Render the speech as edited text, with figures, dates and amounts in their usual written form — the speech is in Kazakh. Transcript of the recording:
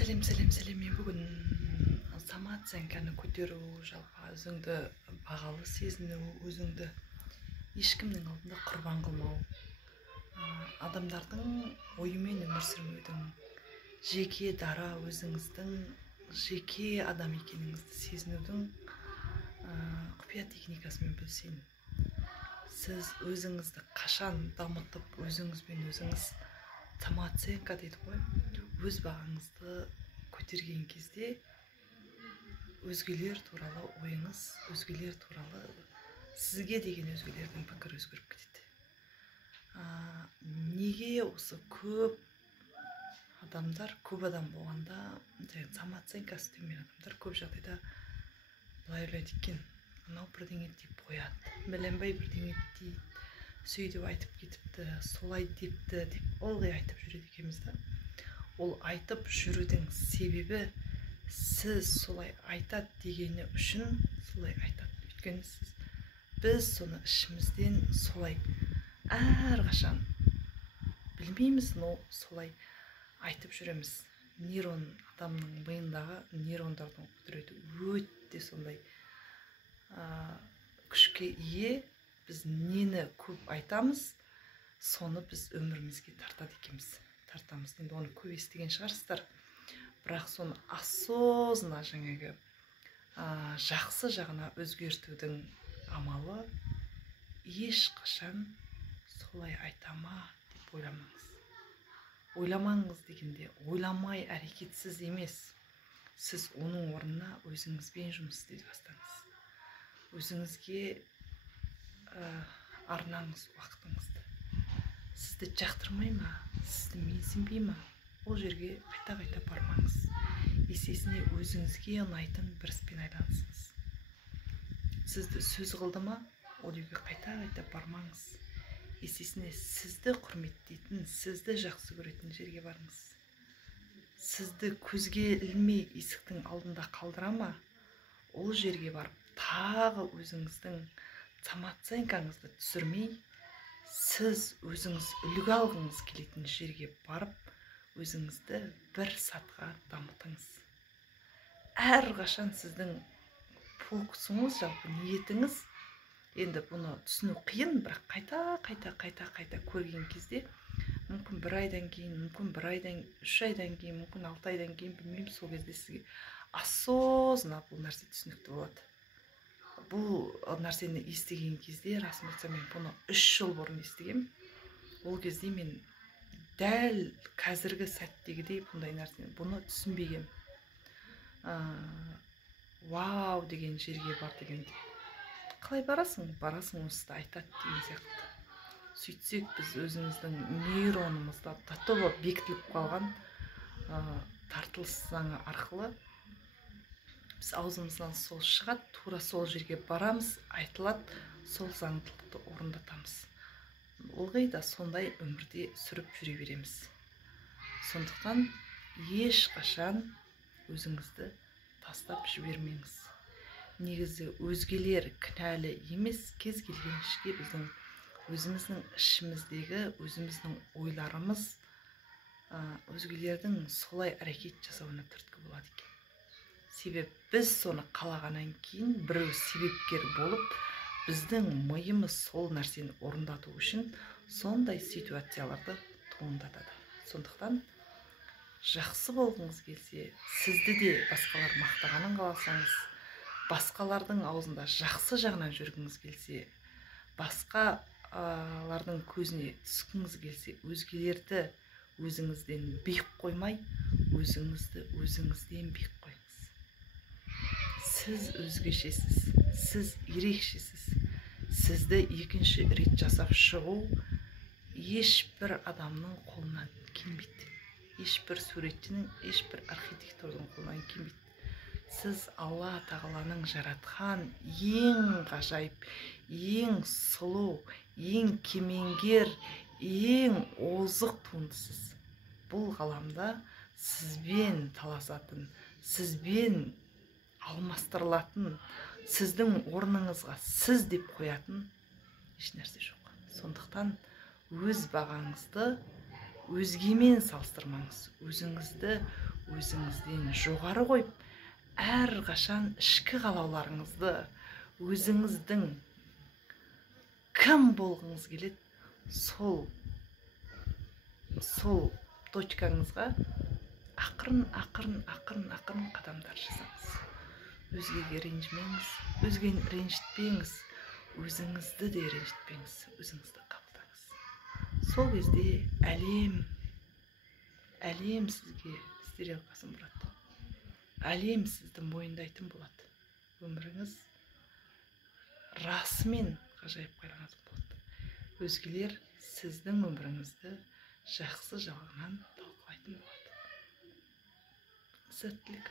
Сәлем. Мен бүгін самооценканы көтеру, жалпы өзіңді бағалы сезіну, өзіңді ешкімнің алдында құрбан қылмау, адамдардың ойымен өмір сүрмеудің, жеке дара өзіңіздің жеке адам екеніңізді сезінудің құпия техникасымен бөлісейін. Сіз өзіңізді қашан дамытып, өзіңізбен өзіңіз самооценка дейді ғой, өз бағаңызды көтерген кезде өзгелер туралы ойыңыз, өзгелер туралы сізге деген өзгелердің пікірі өзгеріп кетеді. Неге осы көп адам болғанда самооценкасы төмен адамдар көп жағдайда былай ойлайды екен, анау бірдеңе деп қояды, білінбей бірдеңе дейді, сөйтіп айтып кетіпті, солай депті деп ылғи айтып жүреді екенбіз да. Ол айтып жүрудің себебі сіз солай айтады дегені үшін солай айтады. Өйткені біз соны ішімізден солай әрқашан білмейміз, но солай айтып жүреміз. Адамның миындағы нейрондардың құдіреті өте сондай күшке ие. Біз нені көп айтамыз, соны біз өмірімізге тартамыз. Енді оны көп естіген шығарсыздар, бірақ соны осознанно жақсы жағына өзгертудің амалы ешқашан солай айтама деп ойламаңыз. Ойламаңыз дегенде, ойламай әрекетсіз емес. Сіз оның орнына өзіңізбен жұмыс істей бастаңыз. Өзіңізге арнаңыз уақытыңызды. Сізді жақтырмай ма, сізді менсінбей ма, ол жерге қайта бармаңыз. Есесіне өзіңізге ұнайтын бір іспен айналысыңыз. Сізді сөз қылды ма, ол жерге қайта бармаңыз. Есесіне сізді құрметтейтін, сізді жақсы көретін жерге барыңыз. Сізді көзге ілмей есіктің алдында қалдыра ма, ол жерге барып тағы өзіңіздің самооценкаңызды түсірмей, сіз өзіңіз үлгі алғыңыз келетін жерге барып, өзіңізді бір сатқа дамытыңыз. Әрқашан сіздің фокусыңыз, жалпы ниетіңіз, енді бұны түсіну қиын, бірақ қайта көрген кезде, мүмкін бір айдан кейін, мүмкін 3 айдан кейін, мүмкін 6 айдан кейін, білмеймін, сол кезде сізге осознанно бұл нәрсе түсінікті болады. Бұл нәрсені естіген кезде, расын айтсам, мен бұны 3 жыл бұрын естігем. Ол кезде мен дәл қазіргі сәттегідей бұндай нәрсені, бұны түсінбеген. Вау деген жерге бар деген. Қалай барасың? Барасың, осыда айтады деген сияқты. Сөйтсек, біз өзіміздің нейронымызда татоба бекітіліп қалған тартылыс заңы арқылы біз аузымыздан сол шығады, тура сол жерге барамыз, айтылады, сол заңдылықты орындатамыз. Ылғи да сондай өмірде сүріп жүре береміз. Сондықтан ешқашан өзіңізді тастап жібермеңіз. Негізі өзгелер кінәлі емес, кез келген ішке біздің өзіміздің ішіміздегі өзіміздің ойларымыз өзгелердің солай әрекет жасауына түрткі болады екен. Себеп біз соны қалағаннан кейін біреу себепкер болып, біздің миымыз сол нәрсені орындату үшін сондай ситуацияларды туындатады. Сондықтан жақсы болғыңыз келсе, сізді де басқалар мақтағанын қаласаңыз, басқалардың аузында жақсы жағынан жүргіңіз келсе, басқалардың көзіне түскіңіз келсе, өзгелерді өзіңізден биік қоймай, өзіңізді өзіңізден биік қойыңыз. Сіз өзгешесіз, сіз ерекшесіз. Сізді екінші рет жасап шығу ешбір адамның қолынан келмейді. Ешбір суретшінің, ешбір архитектордың қолынан келмейді. Сіз Алла тағаланың жаратқан ең ғажайып, ең сұлу, ең кемеңгер, ең озық туындысыз. Бұл ғаламда сізбен таласатын, сізбен алмастырылатын, сіздің орныңызға сіз деп қоятын еш нәрсе жоқ. Сондықтан өз бағаңызды өзгемен салыстырмаңыз. Өзіңізді өзіңізден жоғары қойып, әрқашан ішкі қалауларыңызды, өзіңіздің кім болғыңыз келеді, сол точкаңызға ақырын қадамдар жасаңыз. Өзгеге ренжімеңіз, өзгені ренжітпеңіз, өзіңізді де ренжітпеңіз, өзіңізді қабылдаңыз. Сол кезде әлем сізге стрелкасын бұрады. Әлем сізді мойындайтын болады. Өміріңіз расымен ғажайып қайраңыз болады. Өзгелер сіздің өміріңізді жақсы жағынан талқылайтын болады. Сәттілік.